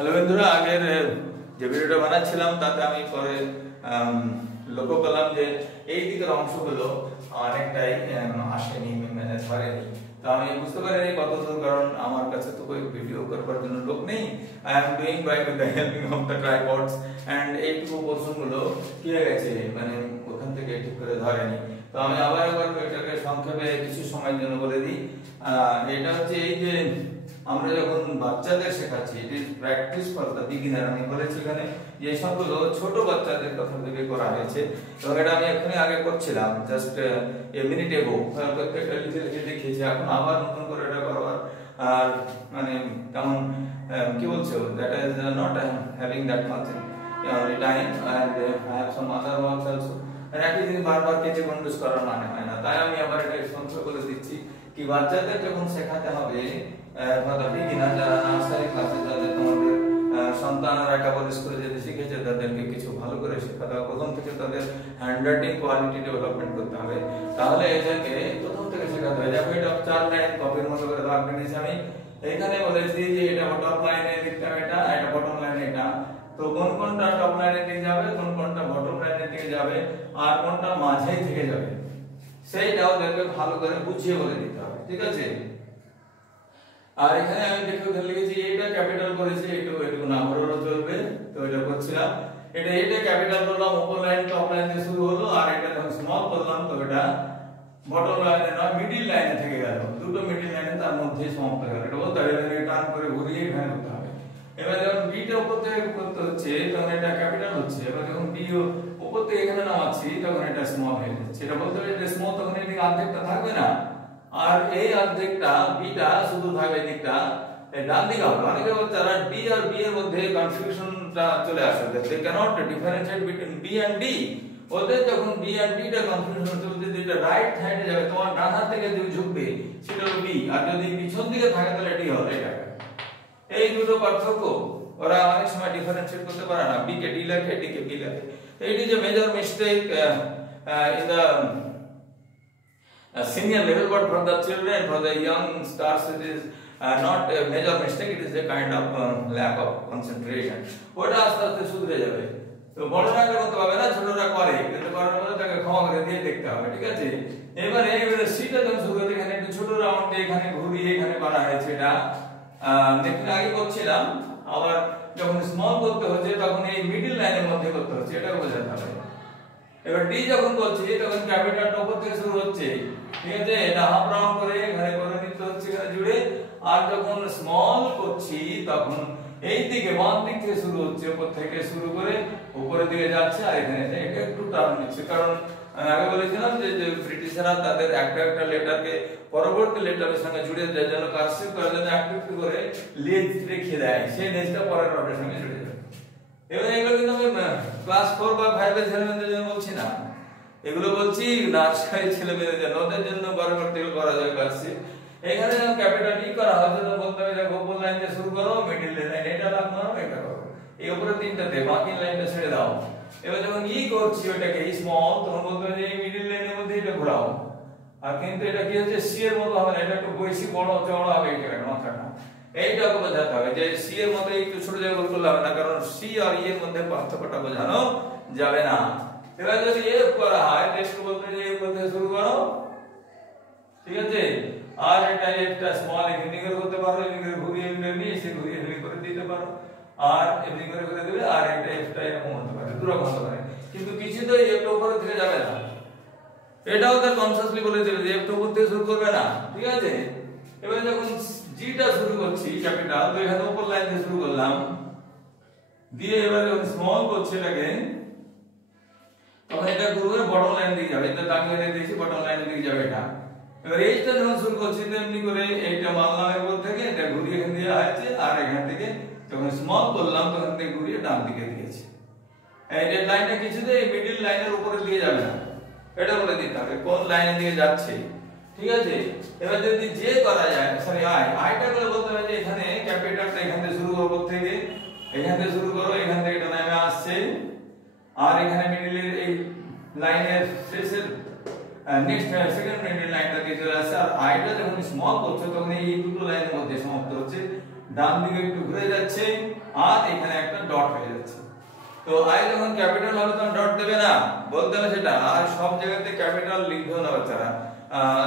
Hello বন্ধুরা, আগের যে ভিডিওটা বানাচ্ছিলাম তাতে আমি পরে লক্ষ্য করলাম যে এই দিকের অংশগুলো অনেকটাই আসেনি, মানে ধরেনি। তো আমি বুঝতে পারিনি কতদূর, কারণ আমার কাছে তো કોઈ ভিডিও করবার জন্য লোক নেই। I am doing by with the helping of the tripods and এইটুকু পোর্শনগুলো কি হয়ে গেছে, মানে ওখান থেকে ঠিক করে ধরেনি। তো আমি আবার এটাকে সংক্ষেপে কিছু সময়ের জন্য বলে দিই। এটা হচ্ছে এই যে আমরা যখন বাচ্চাদের শেখাচ্ছি, it is practice for the beginner. আমি বলেছি এখানে যে সবগুলো ছোট বাচ্চাদের কথা ভেবে করা হয়েছে, এবং এটা আমি এখনই আগে করছিলাম, জাস্ট এ মিনিট এগো প্রত্যেকটা লিখে লিখে দেখিয়েছি। এখন আবার নতুন করে এটা করবার আর মানে তেমন কি বলছো, that is not having that much time and I have some other works also. একই জিনিস বারবার কেটে কন্ডুস করার মানে হয় না, তাই আমি আবার এটা সংক্ষেপে বলে দিচ্ছি কি বাচ্চাদের যখন শেখাতে হবে বিগিনার, যারা নার্সারি ক্লাসে যাদের তোমাদের সন্তানরা কেবল স্কুলে যেতে শিখেছে, তাদেরকে কিছু ভালো করে শেখাতে হবে। প্রথম থেকে তাদের হ্যান্ডরাইটিং কোয়ালিটি ডেভেলপমেন্ট করতে হবে, তাহলে এটাকে প্রথম থেকে শেখাতে হবে। দেখো এটা 4 লাইন কপির মতো করে দাগ দিয়েছি আমি। এখানে বলেছি যে এটা টপ লাইনে লিখতে এটা, এটা বটম লাইনে এটা। তো কোন কোনটা টপ লাইনের দিকে যাবে, কোন কোনটা বটম লাইনের দিকে যাবে, আর কোনটা মাঝেই থেকে যাবে, সেইটাও দেখবে ভালো করে বুঝিয়ে বলে দিতে হবে, ঠিক আছে? আর এখানে আমি দেখো লিখেছি এটা ক্যাপিটাল করেছি, একটু না বড়ও চলবে, তো এটা করছিলাম। এটা ক্যাপিটাল করলাম, উপর লাইন টপ লাইন দিয়ে শুরু হলো, আর এটা যখন স্মল করলাম তো এটা বটম লাইনে নয় মিডল লাইনে থেকে গেল, দুটো মিডল লাইনে তার মধ্যে সমাপ্ত হয়ে গেল। এটা বলতে হবে টার্ন করে ঘুরিয়ে এখানে করতে হবে। এবার যখন বিটা উপর থেকে করতে হচ্ছে তখন এটা ক্যাপিটাল হচ্ছে, এবার যখন বি উপর থেকে এখানে নামাচ্ছি তখন এটা স্মল হয়ে যাচ্ছে। এটা বলতে হবে যে স্মল তখন এদিকে অর্ধেকটা থাকবে না, আর এই অর্ধেকটা বিটা শুধু থাকবে দিকটা ডান দিকে হবে। অনেকে যারা ডি আর বি এর মধ্যে কনফিউশনটা চলে আসে, they cannot differentiate between B and D. ওদের যখন বি এন্ড ডি টা কনফিউশন চলতে, যেটা রাইট সাইডে যাবে তোমার ডান হাত থেকে যে ঝুঁকবে সেটা হলো বি, আর যদি পিছন দিকে থাকে তাহলে ডি হবে। এটা এই দুটো পার্থক্য, ওরা অনেক সময় ডিফারেন্সিয়েট করতে পারে না, বি কে ডি লেখে, ডি কে বি লেখে। It is a major mistake in the senior level, but for the children, for the young stars, it is not a major mistake, it is a kind of lack of concentration. ওটা আস্তে আস্তে শুধরে যাবে। তো বড়রা করতে পারবে না, ছোটরা করে, কিন্তু করার পরে তাকে ক্ষমা করে দিয়ে দেখতে হবে, ঠিক আছে? এবারে সিটা যখন শুরু হতে এখানে একটু ছোট রাউন্ড দিয়ে এখানে ঘুরিয়ে এখানে করা হয়েছে। এটা দেখতে আগে করছিলাম, আবার যখন স্মল করতে হচ্ছে তখন এই মিডল লাইনের মধ্যে করতে হচ্ছে, এটা বোঝাতে হবে। এবার ডি যখন করছি তখন ক্যাপিটালটা উপর থেকে শুরু হচ্ছে, ঠিক আছে? এটা হাফ রাউন্ড করে এখানে করে নিতে হচ্ছে এখানে জুড়ে। আর যখন স্মল করছি তখন এই দিকে বাম দিক থেকে শুরু হচ্ছে, উপর থেকে শুরু করে উপরের দিকে যাচ্ছে, আর এখানে এটা একটু টার্ন নিচ্ছে। কারণ আমি আগে বলেছিলাম যে ব্রিটিশরা তাদের একটা একটা লেটারকে পরবর্তী লেটারের সঙ্গে জুড়ে দেওয়ার জন্য, কারসিভ করার জন্য একটু করে লেজ রেখে দেয়, সেই লেজটা পরের ওয়ার্ডের সঙ্গে জুড়ে যাবে। এবার এগুলো কিন্তু আমি ক্লাস 4 বা 5 এর ছেলেমেয়েদের জন্য বলছি না, এগুলো বলছি নার্সারি ছেলেমেয়েদের জন্য, ওদের জন্য পরবর্তী করা যায় কারসিভ। এখানে যখন ক্যাপিটাল ই করা হচ্ছে তখন বলতে হবে দেখো উপর লাইন দিয়ে শুরু করো, মিডল লাইন এটা লাগবে না, এটা করো, এই উপরে তিনটাতে বাকি লাইনটা ছেড়ে দাও। এবার যখন ই করছি ওটাকে স্মল, তখন বলতে হবে যে এই মিডল লাইনের মধ্যে এটা ঘোরাও। আর কিন্তু এটা কি হচ্ছে সি এর মতো হবে না, এটা একটু বেশি বড় চওড়া হবে, এটা মাথাটা এইটাকে বোঝাতে হবে যে সি এর মধ্যে একটু ছোট জায়গা করতে হবে না, কারণ সি আর ই এর মধ্যে পার্থক্যটা বোঝানো যাবে না। এবার যদি এফ করা হয় টেস্ট বলতে যে এফ করতে শুরু করো, ঠিক আছে? আর এটা একটা স্মল এখানে করতে পারো, এদিকে ঘুরিয়ে নিয়ে এসে ঘুরিয়ে করে দিতে পারো, আর এমনি করে দেবে। আর এটা এফটা এরকম হতে পারে, দুরকম হতে পারে, কিন্তু কিছু তো এফটা উপরে থেকে যাবে না। এটাও তার কনসিয়াসলি বলে দেবে যে এফটা উপর থেকে শুরু করবে না, ঠিক আছে? এবার যখন জিটা শুরু করছি ক্যাপিটাল, তো এখানে উপর লাইন দিয়ে শুরু করলাম দিয়ে, এবার যখন স্মল করছি এটাকে তখন এটা ঘুরে বটম লাইন দিকে যাবে, এটা দাগিয়ে রেখে দিয়েছি বটম লাইনের দিকে যাবে এটা। এবার এইটা যখন শুরু করছি তেমনি করে এইটা মানলাম এর উপর থেকে, এটা ঘুরিয়ে এখান দিয়ে আসছে, আর এখান থেকে যখন স্মল করলাম তখন থেকে ঘুরিয়ে ডান দিকে দিয়েছি। এই যে লাইনটা কিছুতে এই মিডল লাইনের উপরে দিয়ে যাবে না, এটা বলে দিতে হবে কোন লাইনের দিকে যাচ্ছে, ঠিক আছে? এবার যদি জে করা যায়, সরি আইটা করে বলতে হবে যে এখানে ক্যাপিটালটা এখান থেকে শুরু করব, থেকে এখান থেকে শুরু করো, এখান থেকে এটা নেমে আসছে, আর এখানে মিডলের এই লাইনের শেষের নেক্সট সেকেন্ড মিডল লাইনটা দিয়ে চলে আসছে। আর আইটা যখন স্মল করছে তখন এই দুটো লাইনের মধ্যে সমাপ্ত হচ্ছে, ডান দিকে একটু ঘুরে যাচ্ছে আর এখানে একটা ডট হয়ে যাচ্ছে। তো আই যখন ক্যাপিটাল হবে তখন ডট দেবে না, বলতে হবে সেটা। আর সব জায়গাতে ক্যাপিটাল লিখবেও না বাচ্চারা,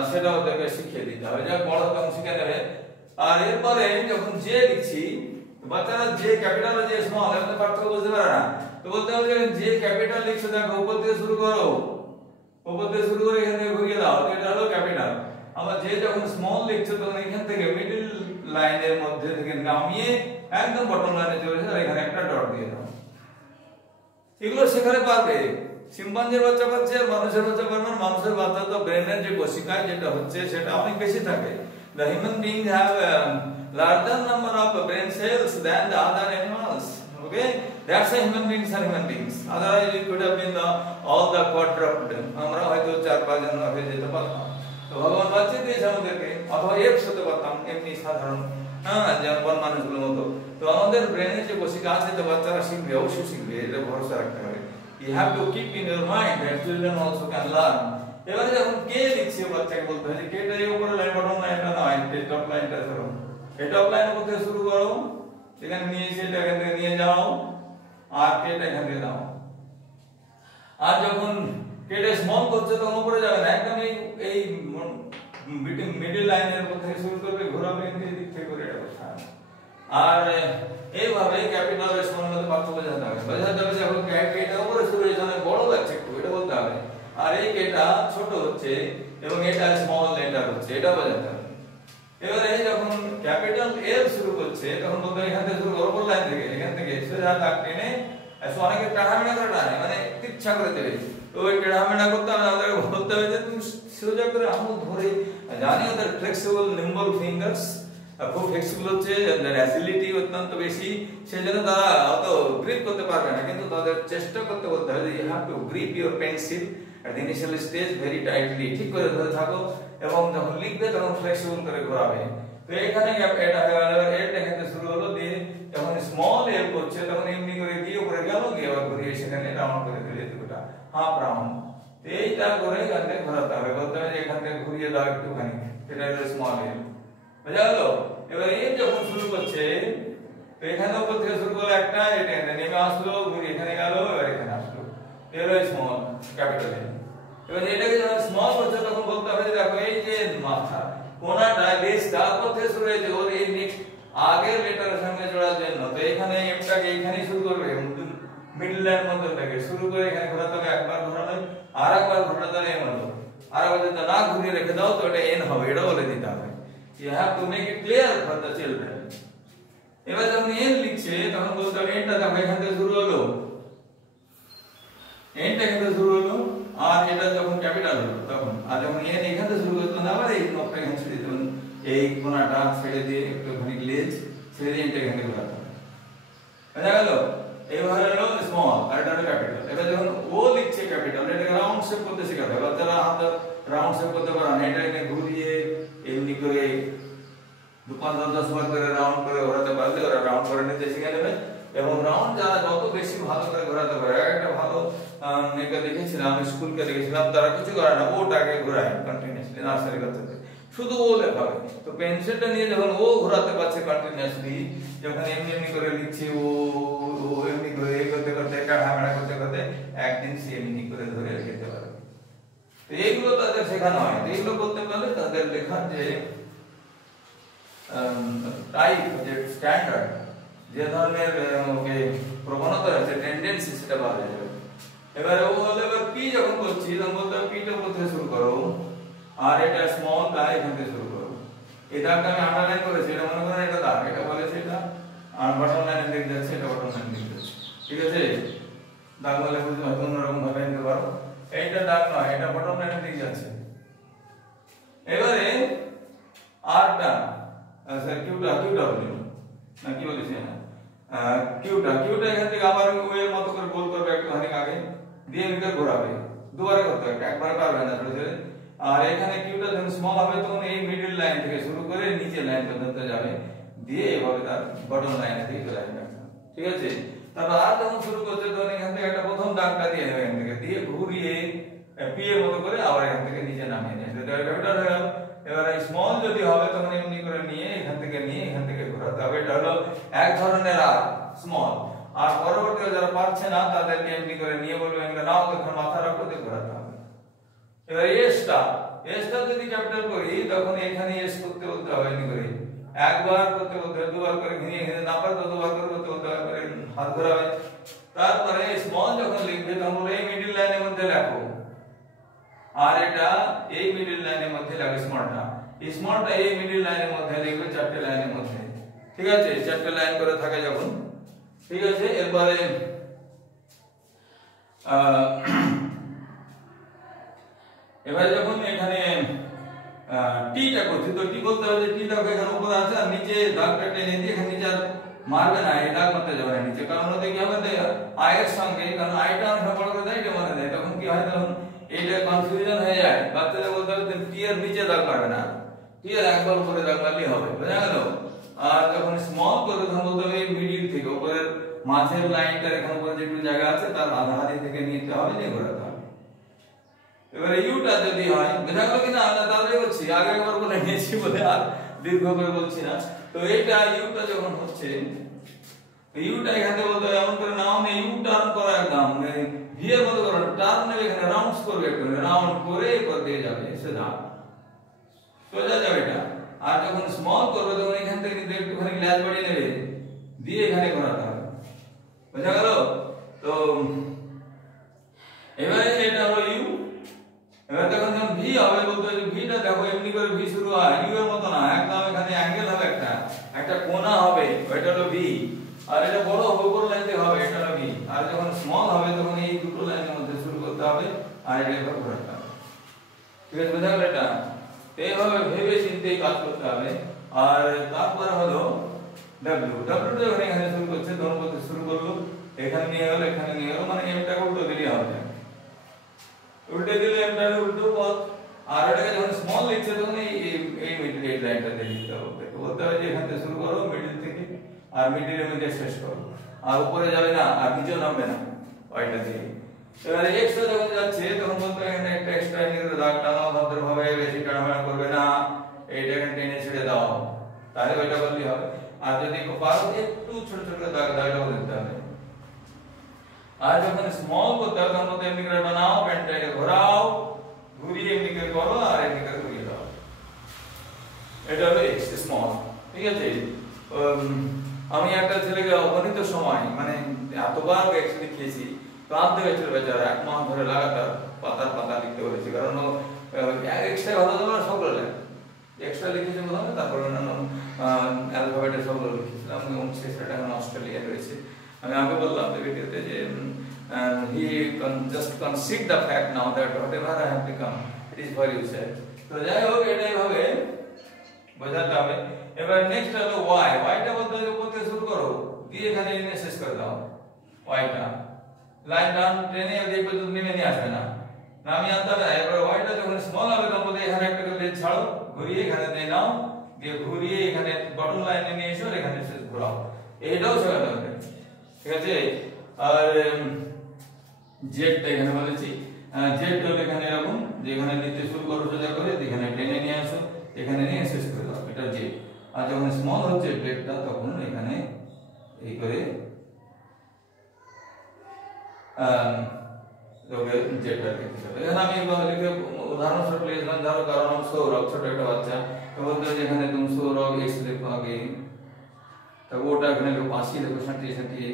সেটাও ওদেরকে শিখিয়ে দিতে হবে, যা বড় তখন শিখে নেবে। আর এরপরে যখন যে লিখছি বাচ্চারা যে ক্যাপিটাল আর যে স্মল এর পার্থক্য বুঝতে পারে না, তো বলতে হবে যে ক্যাপিটাল লিখছো দেখো উপর থেকে শুরু করো, উপর থেকে শুরু করে এখান থেকে ঘুরিয়ে দাও, তো এটা হলো ক্যাপিটাল। আবার যে যখন স্মল লিখছো তখন এখান থেকে মিডল লাইনের মধ্যে থেকে নামিয়ে একদম বটম লাইনে চলে এসে এখানে একটা ডট দিয়ে দাও। এগুলো শেখাতে পারবে। শিম্পাঞ্জির বাচ্চা পাচ্ছে আর মানুষের বাচ্চা পারবে না। মানুষের বাচ্চা তো ব্রেনের যে কোশিকা যেটা হচ্ছে সেটা অনেক বেশি থাকে। The human beings have a larger number of brain cells than the other animals. Okay, that's why human beings are human beings. Otherwise it could have been all the quadruped. আমরা হয়তো 4-5 জন হয়ে যেতে পারতাম। তো ভগবান বাঁচিয়ে দিয়েছে আমাদেরকে, অথবা এপস হতে পারতাম এমনি সাধারণ, যেমন মানুষগুলোর মতো। তো আমাদের ব্রেনের যে কোশিকা আছে তো বাচ্চারা শিখবে, অবশ্যই শিখবে, এটা ভরসা রাখতে হবে। You have to keep in your mind that children also can learn. এবারে যখন কে লিখছে বাচ্চাকে বলতে হয় যে কেটা এর উপরে লাইন বটম লাইনটা নয়, টপ লাইনটা ধরো, এই টপ লাইন থেকে শুরু করো, এখানে নিয়ে এসে এটা এখান থেকে নিয়ে যাও আর কেটা এখান থেকে দাও। আর যখন কেটে স্মল করছে তখন উপরে যাবে না, একদম এই মিডল লাইনের উপর থেকে শুরু করবে, ঘোরাবে এই দিক থেকে করে এটা করতে হবে। আর এইভাবে ক্যাপিটাল আর স্মল মধ্যে পার্থক্য বোঝাতে হবে। বোঝাতে হবে যে এখন কেটা উপরে শুরু হয়েছে অনেক বড় লাগছে একটু, এটা বলতে হবে। আর এই কেটা ছোট হচ্ছে এবং এটা স্মল লেটার হচ্ছে, এটা বোঝাতে হবে। এবারে যখন ক্যাপিটাল এল শুরু করছে তখন বলতে হবে এখান থেকে শুরু করো, উপর লাইন থেকে, এখান থেকে সোজা দাগ টেনে, অনেকে টানামিনা করে টানে, মানে ইচ্ছা করে দেবে। তো ওই টানামিনা করতে হবে, আমাদেরকে বলতে হবে যে তুমি সোজা করে আঙুল ধরে, জানি ওদের ফ্লেক্সিবল নিম্বল ফিঙ্গার্স খুব ফ্লেক্সিবল হচ্ছে, অ্যাসিলিটি অত্যন্ত বেশি, সেই জন্য তারা অত গ্রিপ করতে পারবে না, কিন্তু তাদের চেষ্টা করতে বলতে হবে যে you have to grip your pencil at the initial stage very tightly, ঠিক করে ধরে থাকো, এবং যখন লিখবে তখন ফ্লেক্সিবল করে ঘোরাবে। তো এখানে এটা হয়ে গেল, এটা এখানে শুরু হলো, দিয়ে যখন স্মল এল করছে তখন এমনি করে দিয়ে উপরে গেল, গিয়ে আবার ঘুরিয়ে সেখানে রাউন্ড করে দিলে দুটোটা হাফ রাউন্ড। এইটা করে এখান থেকে ঘোরাতে হবে, বলতে হবে যে এখান থেকে ঘুরিয়ে দাও একটুখানি, এটা হলো স্মল এল, বুঝা গেল? এবার এই যখন শুরু করছে তো এখানে উপর থেকে শুরু করলো একটা, এটা এখানে নেমে আসলো, ঘুরে এখানে গেল, এবার এখানে আসলো, এলো স্মল ক্যাপিটাল এল। এবার এটাকে যখন স্মল করছে তখন বলতে হবে যে দেখো এই যে মাথা কোনাটা লেজটা উপর থেকে শুরু হয়েছে, ওর এই নেক্সট আগের লেটারের সঙ্গে জোড়ার জন্য, তো এখানে এমটাকে এখানেই শুরু করবে, মিডল লাইন মধ্যটাকে শুরু করে এখানে ঘোরাতে হবে, একবার ঘোরানো আর একবার ঘোরাতে হবে, এমন হলো। আর আবার যদি না ঘুরিয়ে রেখে দাও তো এটা এন হবে, এটা বলে দিতে হবে। You have to make it clear for the children. এবার যখন এন লিখছে তখন বলতে হবে এনটা দেখো এখান থেকে শুরু হলো, এনটা এখান থেকে শুরু হলো, আর এটা যখন ক্যাপিটাল হলো তখন, আর যখন এন এখান থেকে শুরু হতো না, আবার এই নখটা এখানে ছেড়ে দিতে, এই কোণাটা ছেড়ে দিয়ে একটুখানি লেজ ছেড়ে দিয়ে এনটা এখানে ঘোরাতে হবে, বুঝা গেল? এইভাবে হলো স্মল আর এটা হলো ক্যাপিটাল। এবার যখন ও লিখছে ক্যাপিটাল, এটাকে রাউন্ড শেপ করতে শেখাতে হবে, বাচ্চারা হাত রাউন্ড শেপ করতে পারে না, এটা এখানে ঘুরিয়ে এমনি করে 2-5-10 বার করে রাউন্ড করে ঘোরাতে পারলে ওরা রাউন্ড করে নিতে শিখে নেবে। এবং রাউন্ড যারা যত বেশি ভালো করে ঘোরাতে পারে, একটা ভালো মেয়েকে দেখেছিলাম, স্কুলকে দেখেছিলাম, তারা কিছু করে না, ওটাকে ঘোরায় কন্টিনিউয়াসলি নার্সারি করতে, শুধু ও লেখা হবে। তো পেন্সিলটা নিয়ে যখন ও ঘোরাতে পারছে কন্টিনিউয়াসলি, যখন এমনি এমনি করে লিখছে, ও এমনি করে এই করতে করতে কাঠামেড়া করতে করতে একদিন সে এমনি করে ধরে রেখে পারবে। তো এইগুলো তাদের শেখানো হয়। তো এইগুলো করতে পারলে তাদের লেখার যে টাইপ, যে স্ট্যান্ডার্ড, যে ধরনের প্রবণতা আছে, টেন্ডেন্সি, সেটা বাড়ে যাবে। এবারে ও হলো, এবার পি যখন বলছি তখন বলতে হবে পিটা করতে শুরু করো, আর এটা স্মল দা এখান থেকে শুরু করো। এই দাগটা আমি আন্ডারলাইন করেছি, এটা মনে করেন এটা দাগ, এটা বলেছে এটা, আর বটম লাইনে দিকে যাচ্ছে, এটা বটম লাইনে দিকে যাচ্ছে, ঠিক আছে? দাগ বলে বুঝতে হয়তো অন্যরকম ভাবে নিতে পারো, এইটা দাগ নয়, এটা বটম লাইনে দিকে যাচ্ছে। এবারে আরটা স্যার কিউটা বলি না, কি বলেছি না, কিউটা এখান থেকে আবার ওয়ের মতো করে গোল করবে একটুখানি আগে, দিয়ে ভিতরে ঘোরাবে, দুবারে করতে হবে, একবারে পারবে না ছোট ছোট। আর এখানে কিউটা যখন স্মল হবে তখন এই মিডল লাইন থেকে শুরু করে নিচের লাইন পর্যন্ত যাবে, দিয়ে এভাবে তার বটম লাইনে দিয়ে চলে আসবে, ঠিক আছে? তারপর আর যখন শুরু করছে তখন এখান থেকে একটা প্রথম দাগটা দিয়ে নেবে, এখান থেকে দিয়ে ঘুরিয়ে পি এর মতো করে আবার এখান থেকে নিচে নামিয়ে নিয়ে আসবে, ক্যাপিটাল হয়ে গেল। এবার স্মল যদি হবে তখন এমনি করে নিয়ে এখান থেকে ঘোরাবে। ঘোরাতে হবে। এটা হলো এক ধরনের আর স্মল। আর পরবর্তীতে যারা পারছে না তাদেরকে এমনি করে নিয়ে বলবেন নাও এখানে মাথা রাখো দিয়ে ঘোরাতে হবে। এবার এসটা যদি ক্যাপিটাল করি তখন এখানে এস করতে বলতে হবে এমনি করে, একবার করতে বলতে হবে, দুবার করে ঘিরে ঘিরে না পারে তো দুবার করে করতে বলতে হবে, হাত ঘোরাবে। তারপরে স্মল যখন লিখবে তখন এই মিডল লাইনের মধ্যে লেখো, আর এটা এই মিডল লাইনের মধ্যে লেখো স্মলটা এই মিডল লাইনের মধ্যে লিখবে, চারটে লাইনের মধ্যে, ঠিক আছে? চারটে লাইন করে থাকে যখন, ঠিক আছে? এরপরে এবারে যখন এখানে টিটা করছি তো টি বলতে হবে যে টিটা এখানে উপরে আছে আর নিচে দাগটা টেনে দিয়ে এখানে নিচে আর মারবে না, এই দাগ মারতে যাবে না নিচে, কারণ ওতে কি হবে আয়ের সঙ্গে, কারণ আইটা অনেক বড় করে দেয় এটা মনে দেয়, তখন কি হয় তখন এইটা কনফিউশন হয়ে যায়। বাচ্চারা বলতে হবে টি এর নিচে দাগ মারবে না, টি এর একবার উপরে দাগ মারলেই হবে, বুঝা গেল? আর যখন স্মল করবে তখন বলতে হবে মিডিল থেকে উপরের মাঝের লাইনটার এখানে উপরে যেটুকু জায়গা আছে তার আধা হাতি থেকে নিতে হবে, নিয়ে ঘোরাতে হবে। এবারে ইউটা যদি হয়, বুঝা গেল কিনা? আমরা তাহলে বলছি আগে একবার বলে নিয়েছি বলে আর দীর্ঘ করে বলছি না। তো এইটা ইউটা যখন হচ্ছে, ইউটা এখানে বলতে হবে এমন করে নাও ইউ টার্ন করা, একদম ভি এর মতো করো, টার্ন নেবে এখানে রাউন্ডস করবে, একটু রাউন্ড করে এরপর দিয়ে যাবে সোজা সোজা যাবে এটা। আর যখন স্মল করবে তখন এখান থেকে কিন্তু একটুখানি গ্লাস বাড়িয়ে নেবে, দিয়ে এখানে ঘোরাতে হবে, বুঝা গেল? তো এবারে এটা হলো ইউ। এবার যখন ভি হবে বলতে হবে ভিটা দেখো এমনি করে ভি শুরু হয়, ইউ এর মতো না, একদম এখানে অ্যাঙ্গেল হবে, একটা কোণা হবে, ওইটা হলো ভি। আর এটা বড় হবে উপর লাইন থেকে হবে, এটা হলো ভি। আর যখন স্মল হবে তখন এই দুটো লাইনের মধ্যে শুরু করতে হবে আর এটা এভাবে ঘোরাতে হবে, ঠিক আছে? বুঝা গেল? এটা এইভাবে ভেবে চিন্তে কাজ করতে হবে। আর তারপরে হলো ডব্লিউ। ডব্লিউ যখন এখানে শুরু করছে তখন বলতে শুরু করলো, এখানে নিয়ে গেল, এখানে নিয়ে গেল, মানে এমটাকে উল্টো দিলে হবে, উল্টে দিলে এমটা উল্টো পথ। আর এটাকে যখন স্মল লিখছে তখন এই মিডল এই লাইনটা দিয়ে লিখতে হবে, বলতে হবে যে এখান থেকে শুরু করো মিডল থেকে আর মিডলের মধ্যে শেষ করো, আর উপরে যাবে না আর নিচেও নামবে না ওইটা দিয়ে। এবারে এক্সট্রা যখন যাচ্ছে তখন বলতে হবে এখানে একটা এক্সট্রা এর দাগ টানাও ভদ্রভাবে, বেশি টানাফাড়া করবে না, এইটাকে টেনে ছেড়ে দাও, তাহলে ওইটা বললেই হবে। আর যদি পারো একটু ছোট ছোট দাগ দাগটাও দিতে হবে। আর যখন স্মল করতে হবে তখন বলতে এমনি করে বানাও, পেনটাকে ঘোরাও, ঘুরিয়ে এমনি করে করো আর এমনি করে ঘুরিয়ে দাও, এটা হলো এক্স স্মল, ঠিক আছে? আমি একটা ছেলেকে অগণিত সময় মানে এতবার এক্স লিখেছি, ক্লান্ত হয়েছিল বেচারা, এক মাস ধরে লাগাতার পাতা লিখতে বলেছি, কারণ এক্সট্রা কথা বলা সবগুলো লেখা, এক্সট্রা লিখেছি প্রথমে, তারপরে অন্যান্য অ্যালফাবেটের সবগুলো লিখেছিলাম, এবং শেষটা এখন অস্ট্রেলিয়া রয়েছে। আমি আগে বললাম ভিডিওতে যে he just concede the fact now that whatever I have become it is for you said। তো যাই হোক এটাই ভাবে বোঝাতে হবে। এবার নেক্সট হলো y। yটা বলতে হবে উপর থেকে শুরু করো দিয়ে এখানে এনে শেষ করে দাও, yটা লাইন ডান টেনে এই পর্যন্ত নেমে নিয়ে আসবে না, নামিয়ে আনতে হবে। এবার yটা যখন স্মল হবে তখন বলতে এখানে একটা করে ছাড়ো, ঘুরিয়ে এখানে দিয়ে নাও, দিয়ে ঘুরিয়ে এখানে বটম লাইনে নিয়ে এসো, এখানে শেষ ঘোরাও, এটাও শেখাতে হবে, ঠিক আছে? আর জেডটা এখানে বলেছি, জেড হলো এখানে এরকম যেখানে নিতে শুরু করো সোজা করে, এখানে টেনে নিয়ে আসো, এখানে নিয়ে শেষ করে দাও, এটা জেড। আর যখন স্মল হচ্ছে ব্রেকটা তখন এখানে এই করে জেডটা লিখতে হবে। এখানে আমি লিখে উদাহরণস্বরূপ লিখলাম, ধরো কারণ সৌরভ ছোট একটা বাচ্চা, তো বলতে হবে যেখানে তুমি সৌরভ এক্স লিখো আগে, তো ওটা এখানে পাশে দেখো সাঁটিয়ে সাঁটিয়ে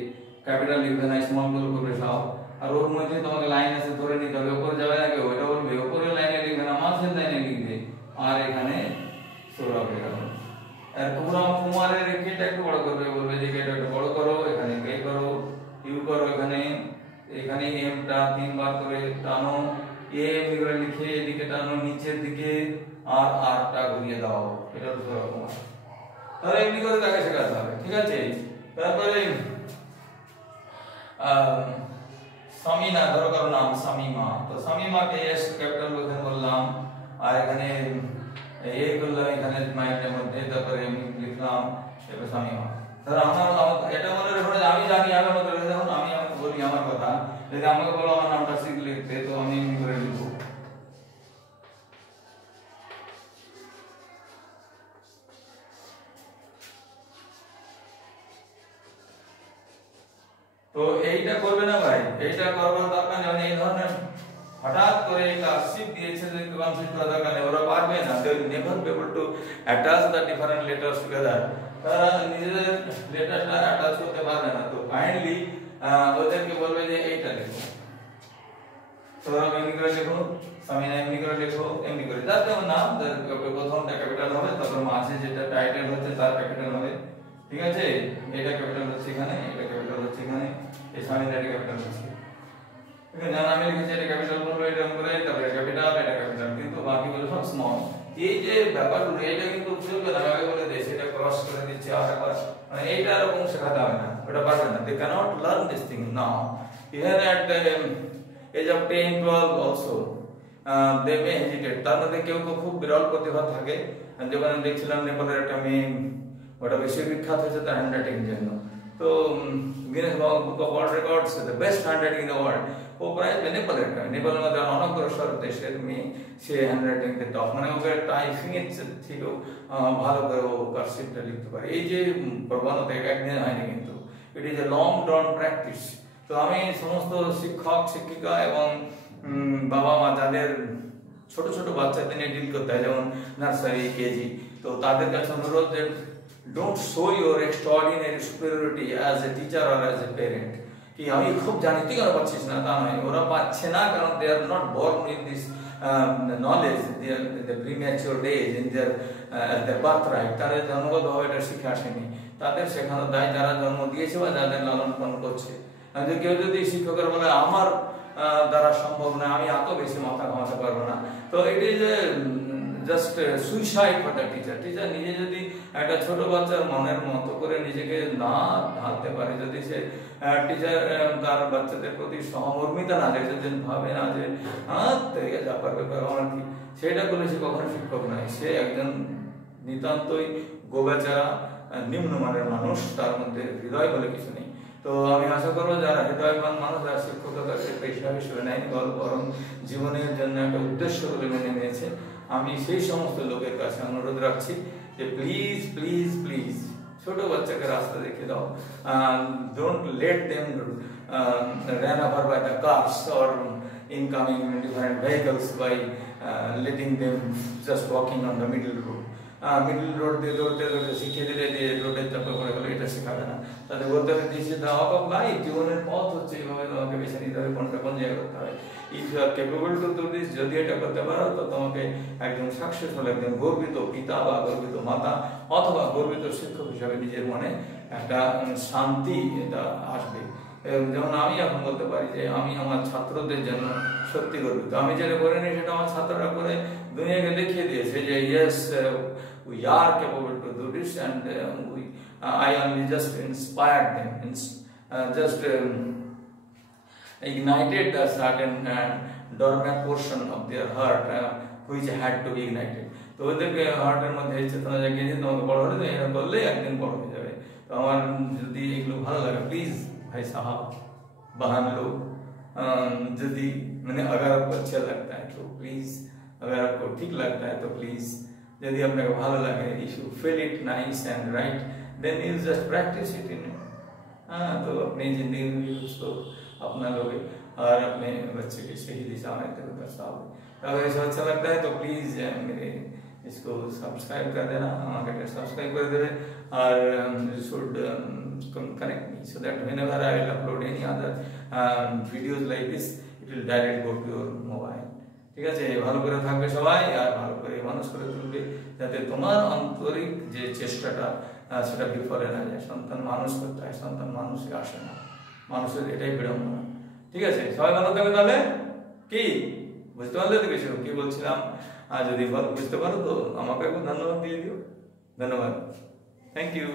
ক্যাপিটাল লিখবে না, স্মল করে সব। আর ওর মধ্যে তোমাকে লাইন আছে ধরে নিতে হবে, উপরে যাবে না কেউ, ওটা বলবে উপরের লাইনে লিখবে না, মাঝের লাইনে লিখবে, আর এখানে সৌরভ লিখবে। আর কুমারের কেটা একটু বড় করবে, বলবে যে কেটা একটু বড় করো, এখানে কে করো, ইউ করো, এখানে এখানে এমটা তিনবার করে টানো, এম করে লিখে এদিকে টানো নিচের দিকে, আর আরটা ঘুরিয়ে দাও, এটা তো সৌরভ কুমার। তাহলে এমনি করে তাকে শেখাতে হবে, ঠিক আছে? তারপরে সামিনা, ধরো কারো নাম সামিমা, তো সামিমাকে এস ক্যাপিটাল এখানে বললাম, আর এখানে এ করলাম এখানে মাইন্ডের মধ্যে, তারপরে আমি লিখলাম এবার সামিমা। ধরো আমার এটা মনে রেখো যে আমি জানি, আমি মনে রেখে দেখুন আমি বলি আমার কথা, যদি আমাকে বলো আমার নামটা শিখ লিখতে, তো আমি এমনি করে লিখবো। তো এইটা করবে না ভাই, এইটা করবার দরকার নেই। এই ধরনের হঠাৎ করে একটা শিপ দিয়েছে যে কনসিডার করা দরকার নেই, ওরা পারবে না। they will never be able to attach the different letters together, তারা নিজেদের লেটারটা অ্যাটাচ করতে পারবে না। তো কাইন্ডলি ওদেরকে বলবে যে এইটা লেখো, তোমরা এমনি করে লেখো, সামিনা এমনি করে লেখো, এমনি করে যার যেমন নাম, প্রথমটা ক্যাপিটাল হবে, তারপর মাঝে যেটা টাইটেল হচ্ছে তার ক্যাপিটাল হবে, ঠিক আছে? এটা ক্যাপিটাল হচ্ছে এখানে, এটা ক্যাপিটাল হচ্ছে এখানে, এই সামিনাটা ক্যাপিটাল হচ্ছে, ঠিক আছে? জানা আমি লিখেছি এটা ক্যাপিটাল বলবো, এটা করে তারপরে ক্যাপিটাল, এটা ক্যাপিটাল, কিন্তু বাকিগুলো সব স্মল। এই যে ব্যাপারগুলো এটা কিন্তু চলবে না, আগে বলে দিয়েছে এটা ক্রস করে দিচ্ছে আর একবার, মানে এইটা এরকম শেখাতে হবে না, ওটা পারবে না। they cannot learn this thing now, even at the age of 10 12 also they may hesitate। তার মধ্যে কেউ কেউ খুব বিরল প্রতিভা থাকে, যেমন আমি দেখছিলাম নেপালের একটা মেয়ে, ওটা বেশি বিখ্যাত হয়েছে তার হ্যান্ডরাইটিং এর জন্য। তো Guinness book of world records the best handwriting in the world, ও প্রায় নেপালের নেপালের মধ্যে অনগ্রসর দেশের মেয়ে, সে হ্যান্ডরাইটিং তে টপ, মানে ওকে টাইপিং এর থেকেও ভালো করে ও কার্সিভটা লিখতে পারে। এই যে প্রবণতা এটা একদিন হয়নি, কিন্তু it is a long ড্রন practice. তো আমি সমস্ত শিক্ষক শিক্ষিকা এবং বাবা মা যাদের ছোট ছোট বাচ্চাদের নিয়ে ডিল করতে হয়, যেমন নার্সারি কেজি, তো তাদের কাছে অনুরোধ যে don't show your extraordinary superiority as a teacher or as a parent, কি আমি খুব জানি তুই কেন পাচ্ছিস না, তা নয়। ওরা পাচ্ছে না কারণ they are not born with this knowledge, they premature days in their birth right, তাদের জন্মগতভাবে এটা শিখে আসেনি, তাদের শেখানো দায় যারা জন্ম দিয়েছে বা যাদের লালন পালন করছে। কেউ যদি শিক্ষকের বলে আমার দ্বারা সম্ভব না, আমি এত বেশি মাথা ঘামাতে পারবো না, তো it is just suicide for the teacher. Teacher নিজে যদি একটা ছোট বাচ্চার মনের মতো করে নিজেকে না ঢালতে পারে, যদি সে টিচার তার বাচ্চাদের প্রতি সহমর্মিতা না দেয়, যদি ভাবে না যে যা পারবে আমার কি, সেটা করলে সে কখনো শিক্ষক নয়, সে একজন নিতান্তই গোবেচারা নিম্নমানের মানুষ, তার মধ্যে হৃদয় বলে কিছু নেই। তো আমি আশা করবো যারা হৃদয়বান মানুষ, যারা শিক্ষকতাকে পেশা হিসেবে নেয়নি, বরং জীবনের জন্য একটা উদ্দেশ্য বলে মেনে নিয়েছে, আমি সেই সমস্ত লোকের কাছে অনুরোধ রাখছি যে প্লিজ প্লিজ প্লিজ ছোট বাচ্চাকে রাস্তা দেখিয়ে দাও, don't let them run over by the cars or incoming different vehicles by letting them just walking on the middle road। Middle road দিয়ে দৌড়তে দৌড়তে শিখিয়ে দিলে দিয়ে রোডের চাপে পড়ে গেলো, এটা শেখাবে না। তাদের বলতে হবে this is the walk of life, জীবনের পথ হচ্ছে এইভাবে তোমাকে বেছে নিতে হবে কোনটা কোন জায়গায় করতে হবে। If you are capable to do this, যদি এটা করতে পারো তো তোমাকে একজন সাকসেসফুল, একজন গর্বিত পিতা বা গর্বিত মাতা অথবা গর্বিত শিক্ষক হিসাবে নিজের মনে একটা শান্তি এটা আসবে। যেমন আমি এখন বলতে পারি যে আমি আমার ছাত্রদের জন্য সত্যি গর্বিত, আমি যেটা করিনি সেটা আমার ছাত্ররা করে দুনিয়াকে দেখিয়ে দিয়েছে যে yes we are capable to do this, and I only just inspired them, just ignited a certain dormant portion of their heart which had to be ignited। তো ওদেরকে হার্টের মধ্যে চেতনা জাগিয়ে দিয়ে তোমাকে বড় হলে এরকম করলে একদিন বড় হয়ে যাবে। তো আমার যদি এগুলো ভালো লাগে প্লিজ भाई साहब बहन लोग, यदि मैंने अगर आपको अच्छा लगता है तो प्लीज, अगर आपको ठीक लगता है तो प्लीज, यदि अपने को भालो लगे, if you feel it nice and right then you just practice it in, तो अपनी जिंदगी में भी उसको अपना लोगे और अपने बच्चे की सही दिशा में दर्शाओगे। अगर ऐसा अच्छा लगता है तो प्लीज मेरे इसको सब्सक्राइब कर देना, सब्सक्राइब कर देना, और you should connect me so that whenever I will upload any other videos like this, it will directly go to your mobile। ঠিক আছে, ভালো করে থাকবে সবাই আর ভালো করে মানুষ করে তুলবে, যাতে তোমার আন্তরিক যে চেষ্টাটা সেটা বিফলে না যায়। সন্তান মানুষ করতে হয়, সন্তান মানুষে আসে না, মানুষের এটাই বিড়ম্বনা। ঠিক আছে, সবাই ভালো থাকবে। তাহলে কি বুঝতে পারলে তো কিছু কি বলছিলাম? আর যদি বুঝতে পারো তো আমাকে একটু ধন্যবাদ দিয়ে দিও। ধন্যবাদ, থ্যাংক ইউ।